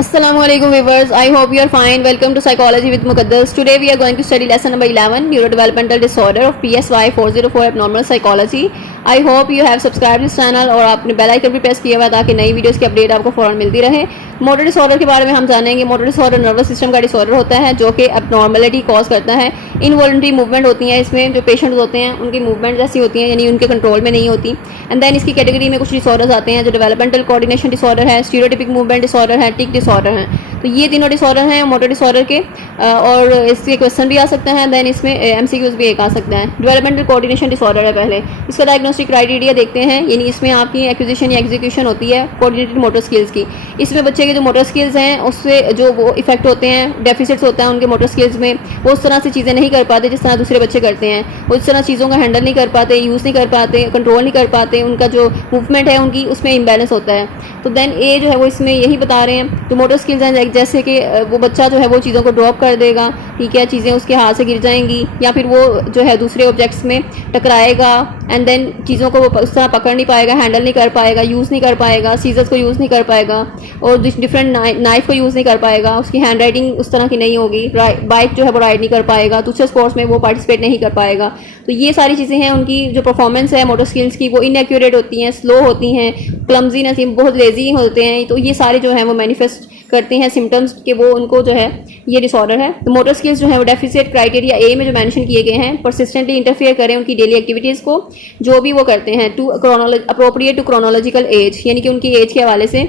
Assalamualaikum viewers, I hope you are fine. Welcome to Psychology with Muqaddas. Today we are going to study lesson number 11, Neurodevelopmental Disorder of PSY 404 Abnormal Psychology. I hope you have subscribed this channel और आपने bell icon भी press किया हुआ ताकि नई videos की update आपको फौरन मिलती रहे। मोटर डिसऑर्डर के बारे में हम जानेंगे। मोटर डिसऑर्डर नर्वस सिस्टम का डिसऑर्डर होता है जो कि एबनॉर्मलिटी कॉज करता है। इनवॉलंटरी मूवमेंट होती हैं, इसमें जो पेशेंट होते हैं उनकी मूवमेंट जैसी होती हैं, यानी उनके कंट्रोल में नहीं होती। एंड देन इसकी कैटेगरी में कुछ डिसऑर्डर्स आते हैं जो डेवलपमेंटल कोऑर्डिनेशन डिसऑर्डर है, स्टीरियोटाइपिक मूवमेंट डिसऑर्डर है, टिक डिसऑर्डर है। तो ये तीनों डिसऑर्डर हैं मोटर डिसऑर्डर के, और इसके क्वेश्चन भी आ सकते हैं। देन इसमें एमसीक्यूज भी एक आ सकता है। डेवलपमेंटल कोऑर्डिनेशन डिसऑर्डर है। पहले इसका डायग्नोस्टिक क्राइटेरिया देखते हैं, यानी इसमें आपकी एक्विजिशन या एग्जीक्यूशन होती है कोऑर्डिनेटेड मोटर स्किल्स की। इसमें बच्चे के जो मोटर स्किल्स हैं उससे जो वो इफेक्ट होते हैं, डेफिसिट्स होता है उनके मोटर स्किल्स में, वो उस तरह से चीज़ें नहीं कर पाते जिस तरह दूसरे बच्चे करते हैं। वो उस तरह चीज़ों का हैंडल नहीं कर पाते, यूज़ नहीं कर पाते, कंट्रोल नहीं कर पाते, उनका जो मूवमेंट है उनकी उसमें इम्बैलेंस होता है। तो देन ए जो है वो इसमें यही बता रहे हैं। तो मोटर स्किल्स हैं जैसे कि वो बच्चा जो है वो चीज़ों को ड्रॉप कर देगा, ठीक है, चीज़ें उसके हाथ से गिर जाएंगी, या फिर वो जो है दूसरे ऑब्जेक्ट्स में टकराएगा। एंड देन चीज़ों को वो उस तरह पकड़ नहीं पाएगा, हैंडल नहीं कर पाएगा, यूज़ नहीं कर पाएगा, सीजर्स को यूज़ नहीं कर पाएगा, और डिफरेंट नाइफ को यूज़ नहीं कर पाएगा। उसकी हैंड राइटिंग उस तरह की नहीं होगी, बाइक जो है वो राइड नहीं कर पाएगा, दूसरे स्पोर्ट्स में वो पार्टिसिपेट नहीं कर पाएगा। तो ये सारी चीज़ें हैं, उनकी जो परफॉर्मेंस है मोटर स्किल्स की वो इनएक्यूरेट होती हैं, स्लो होती हैं, क्लमजीनेस, बहुत लेजी होते हैं। तो ये सारे जो है वो मैनिफेस्ट करते हैं सिम्टम्स के, वो उनको जो है ये डिसऑर्डर है। तो मोटर स्किल्स जो है वो डेफिसिट क्राइटेरिया ए में जो मेंशन किए गए हैं, परसिस्टेंटली इंटरफेयर करें उनकी डेली एक्टिविटीज़ को, जो भी वो करते हैं, to appropriate to chronological age, यानी कि उनकी एज के हवाले से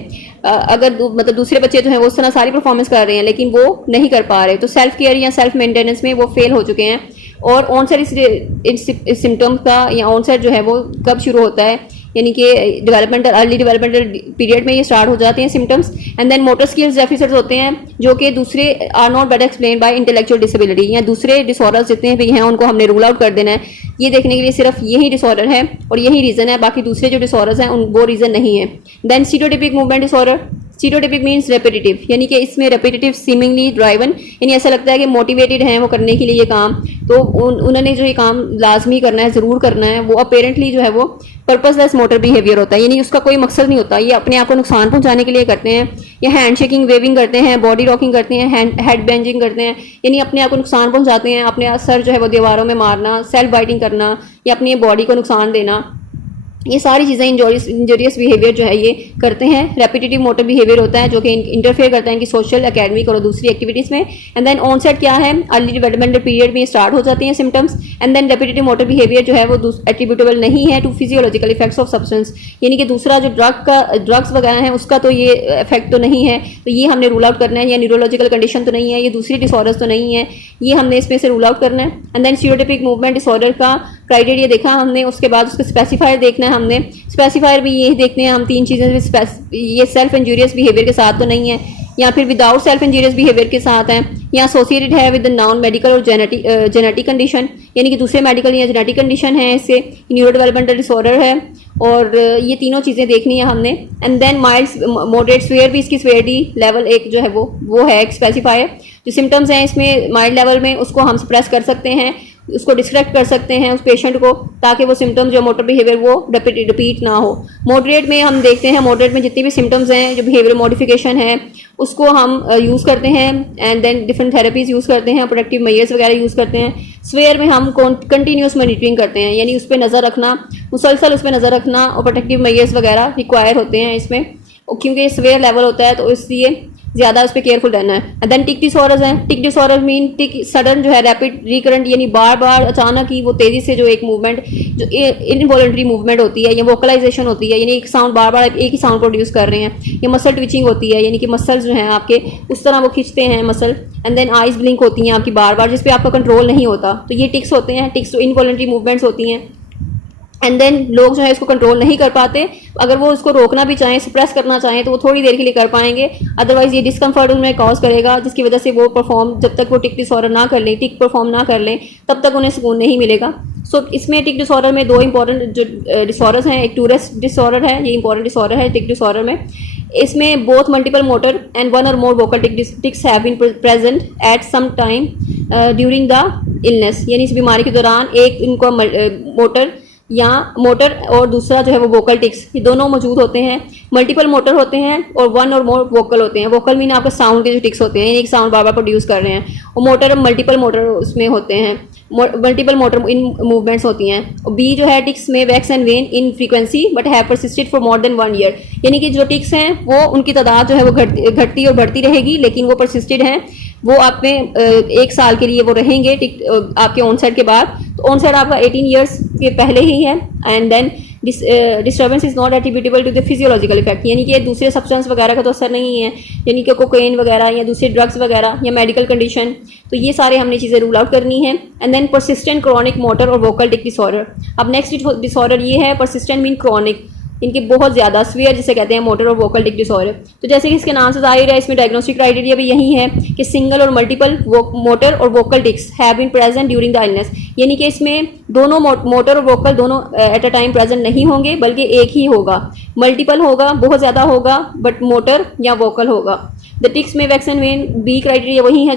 अगर मतलब दूसरे बच्चे जो हैं वो उस तरह सारी परफॉर्मेंस कर रहे हैं लेकिन वो नहीं कर पा रहे, तो सेल्फ केयर या सेल्फ मेंटेनेंस में वो फेल हो चुके हैं। और ऑनसेट इस सिम्टम्स का या ऑनसेट जो है वो कब शुरू होता है, यानी कि अर्ली डेवलपमेंटल पीरियड में ये स्टार्ट हो जाते हैं symptoms. And then motor skills deficits होते हैं जो कि दूसरे are not better explain by intellectual disability, या दूसरे डिसऑर्डर्स जितने भी हैं उनको हमने रूल आउट कर देना है। ये देखने के लिए सिर्फ यही डिसऑर्डर है और यही रीज़न है, बाकी दूसरे जो डिसऑर्डर्स हैं उन वो रीज़न नहीं है। Then stereotypic movement disorder. Stereotypic means repetitive, यानी कि इसमें रेपिटेटिव सीमिंगली ड्राइवन, यानी ऐसा लगता है कि मोटिवेटेड हैं वो करने के लिए ये काम, तो उन्होंने जो ये काम लाजमी करना है, ज़रूर करना है। वो अपेरेंटली जो है वो पर्पसलेस मोटर बिहेवियर होता है, यानी उसका कोई मकसद नहीं होता, ये अपने आप को नुकसान पहुंचाने के लिए करते हैं। या हैंड शेकिंग, वेविंग करते हैं, बॉडी रॉकिंग करते हैं, हेड बेंजिंग करते हैं, यानी अपने आप को नुकसान पहुंचाते हैं। अपने सर जो है वो दीवारों में मारना, सेल्फ बाइटिंग करना, या अपनी बॉडी को नुकसान देना, ये सारी चीज़ें इंजरियस बिहेवियर जो है ये करते हैं। रेपिटेटिव मोटर बिहेवियर होता है जो कि इंटरफेयर करता है इनकी सोशल, एकेडमिक और दूसरी एक्टिविटीज़ में। एंड देन ऑनसेट क्या है, अर्ली डेवलपमेंटल पीरियड में स्टार्ट हो जाती हैं symptoms. And then repetitive motor behaviour जो है वो एट्रीब्यूटेबल नहीं है to physiological effects of substance, यानी कि दूसरा जो ड्रग्स वगैरह है उसका तो ये इफेक्ट तो नहीं है, तो ये हमने रूल आउट करना है। या न्यूरोलॉजिकल कंडीशन तो नहीं है, ये दूसरी डिसऑर्डर्स तो नहीं है, ये हमने इसमें से रूल आउट करना है। And then stereotypic movement disorder का क्राइटेरिया देखा हमने, उसके बाद उसके स्पेसिफायर देखना है हमने। स्पेसिफायर भी यही देखते हैं हम तीन चीज़ें, ये सेल्फ इंजूरियस बिहेवियर के साथ तो नहीं है, या फिर विदाउट सेल्फ इंजूरियस बिहेवियर के साथ है, या एसोसिएटेड है विद नॉन मेडिकल और जेनेटिक कंडीशन, यानी कि दूसरे मेडिकल या जेनेटिक कंडीशन है, इससे न्यूरो डेवलपमेंटल डिसऑर्डर है। और ये तीनों चीज़ें देखनी है हमने। And then mild moderate severe भी, इसकी स्वेयरिटी लेवल एक जो है वो है एक स्पेसिफायर। जो सिम्टम्स हैं इसमें माइल्ड लेवल में उसको हम सप्रेस कर सकते हैं, उसको डिस्ट्रैक्ट कर सकते हैं उस पेशेंट को, ताकि वो सिम्टम्स जो मोटर बिहेवियर वो रिपीट ना हो। मॉडरेट में हम देखते हैं, मॉडरेट में जितनी भी सिम्टम्स हैं जो बिहेवियर मॉडिफिकेशन है उसको हम यूज़ करते हैं। And then different therapies use करते हैं, प्रोटेक्टिव मेजर्स वगैरह यूज़ करते हैं। स्वेयर में हम कंटिन्यूस मॉनिटरिंग करते हैं, यानी उस पर नज़र रखना, मुसलसल उस पर नज़र रखना, और प्रोटेक्टिव मेजर्स वगैरह रिक्वायर होते हैं इसमें, क्योंकि स्वेयर लेवल होता है तो इसलिए ज़्यादा उस पर केयरफुल रहना है। देन टिक डिसऑर्डर्स हैं। टिक डिसऑर्डर मीन टिक सडन जो है रैपिड रिकरेंट, यानी बार बार अचानक ही वो तेज़ी से जो एक मूवमेंट जो इनवॉलंटरी मूवमेंट होती है या वोकलाइजेशन होती है, यानी एक साउंड बार बार एक ही साउंड प्रोड्यूस कर रहे हैं। या मसल ट्विचिंग होती है, यानी कि मसल्स जो हैं आपके उस तरह वो खींचते हैं muscle. And then eyes blink होती हैं आपकी बार बार, जिस पे आपका कंट्रोल नहीं होता, तो ये टिक्स होते हैं। टिक्स तो इनवॉलंटरी मूवमेंट्स होती हैं। एंड देन लोग जो है इसको कंट्रोल नहीं कर पाते, अगर वो उसको रोकना भी चाहें, सप्रेस करना चाहें, तो वो थोड़ी देर के लिए कर पाएंगे, अदरवाइज ये डिस्कम्फर्ट उनमें कॉज करेगा, जिसकी वजह से वो परफॉर्म, जब तक वो टिक डिसऑर्डर ना कर लें, टिक परफॉर्म ना कर लें, तब तक उन्हें सुकून नहीं मिलेगा। सो इसमें टिक डिसऑर्डर में दो इंपॉर्टेंट जो डिसऑर्डर्स हैं, एक टूरेस्ट डिसऑर्डर है, ये इंपॉर्टेंट डिसऑर्डर है टिक डिसऑर्डर में। इसमें both multiple motor and one और more vocal tics have been present at some time during the illness, यानी इस बीमारी के दौरान एक इनको मोटर या मोटर और दूसरा जो है वो वोकल टिक्स, ये दोनों मौजूद होते हैं। मल्टीपल मोटर होते हैं और वन और मोर वोकल होते हैं। वोकल मीन आपका साउंड के जो टिक्स होते हैं, एक साउंड बार बार प्रोड्यूस कर रहे हैं। और मोटर मल्टीपल मोटर उसमें होते हैं, मल्टीपल मोटर इन मूवमेंट्स होती हैं। बी जो है टिक्स में wax and when in frequency but have persisted for more than 1 year, यानी कि जो टिक्स हैं वो उनकी तादाद जो है वो घटती और बढ़ती रहेगी, लेकिन वो परसिस्टेड हैं, वो आप में 1 साल के लिए वो रहेंगे आपके ऑनसेट के बाद। तो ऑनसेट आपका 18 ईयर्स के पहले ही है। And then disturbance is not attributable to the physiological effect, यानी कि दूसरे सब्सटेंस वगैरह का तो असर नहीं है, यानी कि कोकेन वगैरह या दूसरे ड्रग्स वगैरह या मेडिकल कंडीशन, तो ये सारे हमने चीज़ें रूल आउट करनी है। And then persistent chronic motor और वोकल टिक डिसऑर्डर। अब नेक्स्ट डिसऑर्डर ये है परसिस्टेंट मीन क्रॉनिक, इनके बहुत ज़्यादा स्वीयर जिसे कहते हैं मोटर और वोकल टिक डिसऑर्डर। तो जैसे कि इसके नाम से जाहिर है, इसमें डायग्नोस्टिक क्राइटेरिया भी यही है कि सिंगल और मल्टीपल मोटर और vocal tics have been present during the illness, यानी कि इसमें दोनों मोटर और वोकल दोनों एट अ टाइम प्रेजेंट नहीं होंगे, बल्कि एक ही होगा। मल्टीपल होगा, बहुत ज़्यादा होगा, बट मोटर या वोकल होगा। द टिक्स में wax and wane, b criteria वही है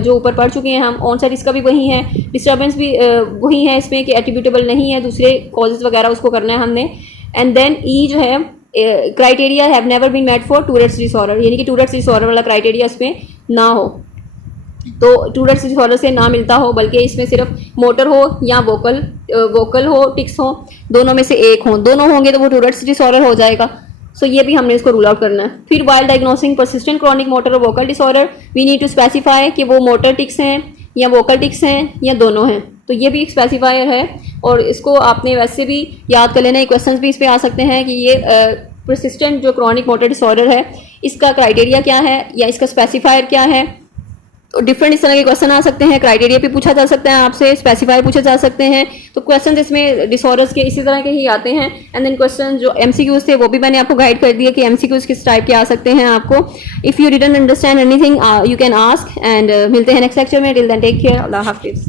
जो ऊपर पढ़ चुके हैं हम। ऑनसेट इसका भी वही है। डिस्टर्बेंस भी वही है इसमें कि एट्रीब्यूटेबल नहीं है, दूसरे कॉजेज वगैरह उसको करना है हमने। एंड देन ई जो है criteria have never been met for Tourette's disorder, यानी कि टूरेट्स डिसऑर्डर वाला क्राइटेरिया इसमें ना हो, तो टूरेट्स डिसऑर्डर से ना मिलता हो, बल्कि इसमें सिर्फ मोटर हो या वोकल हो, टिक्स हो, दोनों में से एक हो। दोनों होंगे तो वो टूरेट्स डिसऑर्डर हो जाएगा। सो ये भी हमने इसको रूल आउट करना है। फिर while diagnosing persistent chronic motor और vocal disorder we need to specify कि वो मोटर टिक्स हैं या वोकल टिक्स हैं या दोनों हैं, तो ये भी एक स्पेसिफायर है। और इसको आपने वैसे भी याद कर लेना, क्वेश्चंस भी इस पे आ सकते हैं कि ये परसिस्टेंट जो क्रॉनिक मोटर डिसऑर्डर है इसका क्राइटेरिया क्या है या इसका स्पेसिफायर क्या है। तो डिफरेंट इस तरह के क्वेश्चन आ सकते हैं। क्राइटेरिया भी पूछा जा सकता है आपसे, स्पेसिफायर पूछे जा सकते हैं। तो क्वेश्चन इसमें डिसऑर्डर्स के इसी तरह के ही आते हैं। एंड देन क्वेश्चन जो एमसीक्यूज थे वो भी मैंने आपको गाइड कर दिया कि एमसीक्यूज किस टाइप के आ सकते हैं आपको। If you didn't understand anything you can ask. And मिलते हैं नेक्स्ट लेक्चर में। टिल देन टेक केयर, अल्लाह हाफिज़।